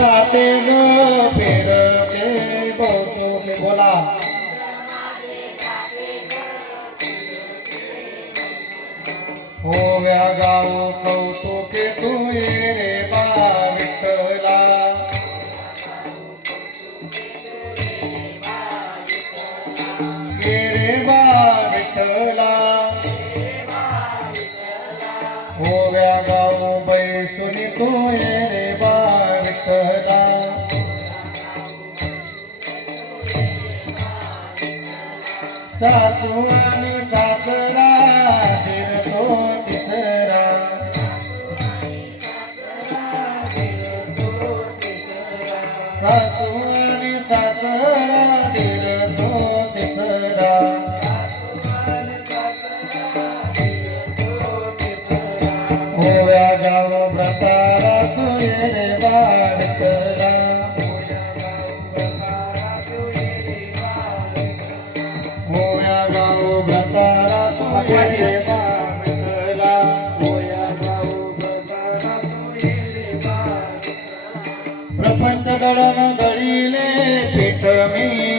जाते ग फिरते कौतुके बोला होव्या गाव कौतुके तू ये रे बा विठ्ठला ये रे बा विठ्ठला होव्या गाव बैसुनी तू ये रे बा विठ्ठला सासू आणि सासरा फिरतो तिसरा सासू आणि सासरा फिरतो तिसरा होव्या गाव व्रताला तू ये रे बा विठ्ठला होया गाव व्रताला तू ये रे बा विठ्ठला होया गाव व्रताला तू ये रे बा प्रपंच दळण दळीले पीठ मी